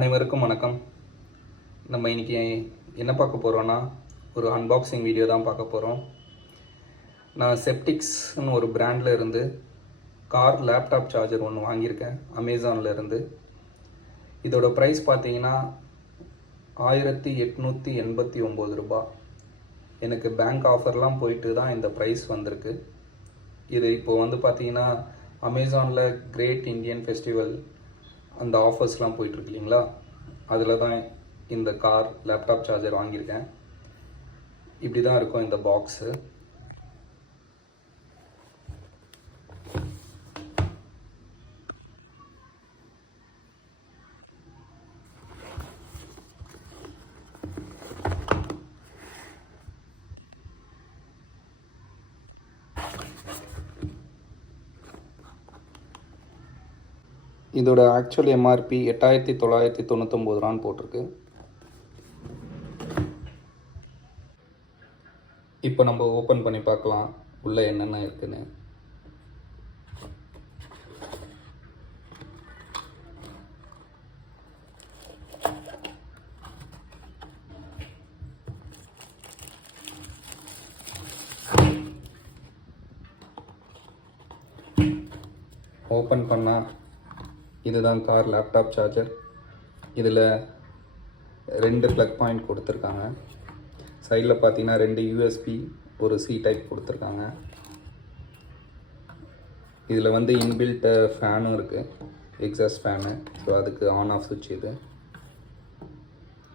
அனைவருக்கும் வணக்கம். நம்ம இன்றைக்கி என்ன பார்க்க போகிறோன்னா, ஒரு அன்பாக்சிங் வீடியோ தான் பார்க்க போகிறோம். நான் செப்டிக்ஸ்னு ஒரு பிராண்டில் இருந்து கார் லேப்டாப் சார்ஜர் ஒன்று வாங்கியிருக்கேன் அமேசானில் இருந்து. இதோட ப்ரைஸ் பார்த்தீங்கன்னா 1889 ரூபா. எனக்கு பேங்க் ஆஃபர்லாம் போயிட்டு தான் இந்த ப்ரைஸ் வந்திருக்கு. இது இப்போ வந்து பார்த்தீங்கன்னா அமேசானில் கிரேட் இந்தியன் ஃபெஸ்டிவல் அந்த ஆஃபர்ஸ்லாம் போயிட்டுருக்கு இல்லைங்களா, அதில் தான் இந்த கார் லேப்டாப் சார்ஜர் வாங்கியிருக்கேன். இப்படி தான் இருக்கும் இந்த பாக்ஸு. இதோட ஆக்சுவல் எம்ஆர்பி 8999 ரூபான்னு போட்டிருக்கு. இப்போ நம்ம ஓப்பன் பண்ணி பார்க்கலாம் உள்ளே என்னென்ன இருக்குன்னு. ஓப்பன் பண்ணால் இதுதான் கார் லேப்டாப் சார்ஜர். இதில் 2 ப்ளக் பாயிண்ட் கொடுத்துருக்காங்க. சைடில் பார்த்தீங்கன்னா 2 யூஎஸ்பி, ஒரு சி டைப் கொடுத்துருக்காங்க. இதில் வந்து இன்பில்ட் ஃபேனும் இருக்குது, எக்ஸாஸ்ட் ஃபேனு. ஸோ அதுக்கு ஆன் ஆஃப் சுவிட்ச் இது.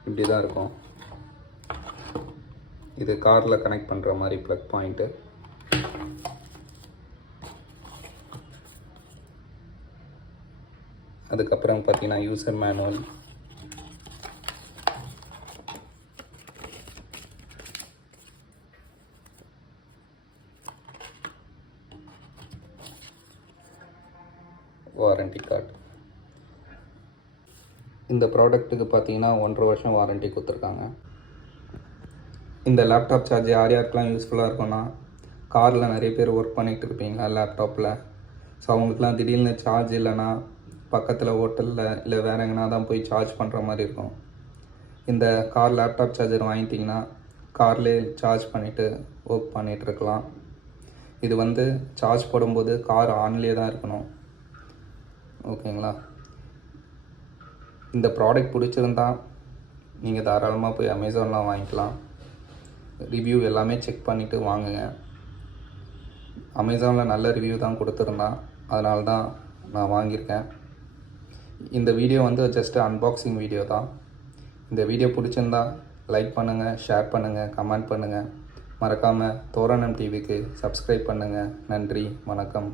இப்படி தான் இருக்கும். இது காரில் கனெக்ட் பண்ணுற மாதிரி ப்ளக் பாயிண்ட்டு. அதுக்கப்புறம் பார்த்தீங்கன்னா யூசர் மேனுவல், வாரண்டி கார்டு. இந்த ப்ராடக்ட்டுக்கு பார்த்தீங்கன்னா 1.5 வருஷம் வாரண்டி கொடுத்துருக்காங்க. இந்த லேப்டாப் சார்ஜ் யார் யாருக்கெல்லாம் யூஸ்ஃபுல்லாக இருக்கும்னா, காரில் நிறைய பேர் ஒர்க் பண்ணிகிட்டு இருப்பீங்களா லேப்டாப்பில். ஸோ அவங்களுக்குலாம் திடீர்னு சார்ஜ் இல்லைன்னா பக்கத்தில் ஹோட்டலில் இல்லை வேறு எங்கன்னா தான் போய் சார்ஜ் பண்ணுற மாதிரி இருக்கும். இந்த கார் லேப்டாப் சார்ஜர் வாங்கிட்டிங்கன்னா கார்லேயே சார்ஜ் பண்ணிவிட்டு ஒர்க் பண்ணிகிட்டு இருக்கலாம். இது வந்து சார்ஜ் போடும்போது கார் ஆன்லேயே தான் இருக்கணும். ஓகேங்களா? இந்த ப்ராடக்ட் பிடிச்சிருந்தா நீங்கள் தாராளமாக போய் அமேசான்லாம் வாங்கிக்கலாம். ரிவ்யூ எல்லாமே செக் பண்ணிவிட்டு வாங்குங்க. அமேசானில் நல்ல ரிவ்யூ தான் கொடுத்துருந்தான், அதனால தான் நான் வாங்கியிருக்கேன். இந்த வீடியோ வந்து ஜஸ்ட் அன்பாக்சிங் வீடியோ தான். இந்த வீடியோ பிடிச்சிருந்தா லைக் பண்ணுங்கள், ஷேர் பண்ணுங்கள், கமெண்ட் பண்ணுங்கள். மறக்காமல் தோரணம் டிவிக்கு சப்ஸ்கிரைப் பண்ணுங்கள். நன்றி, வணக்கம்.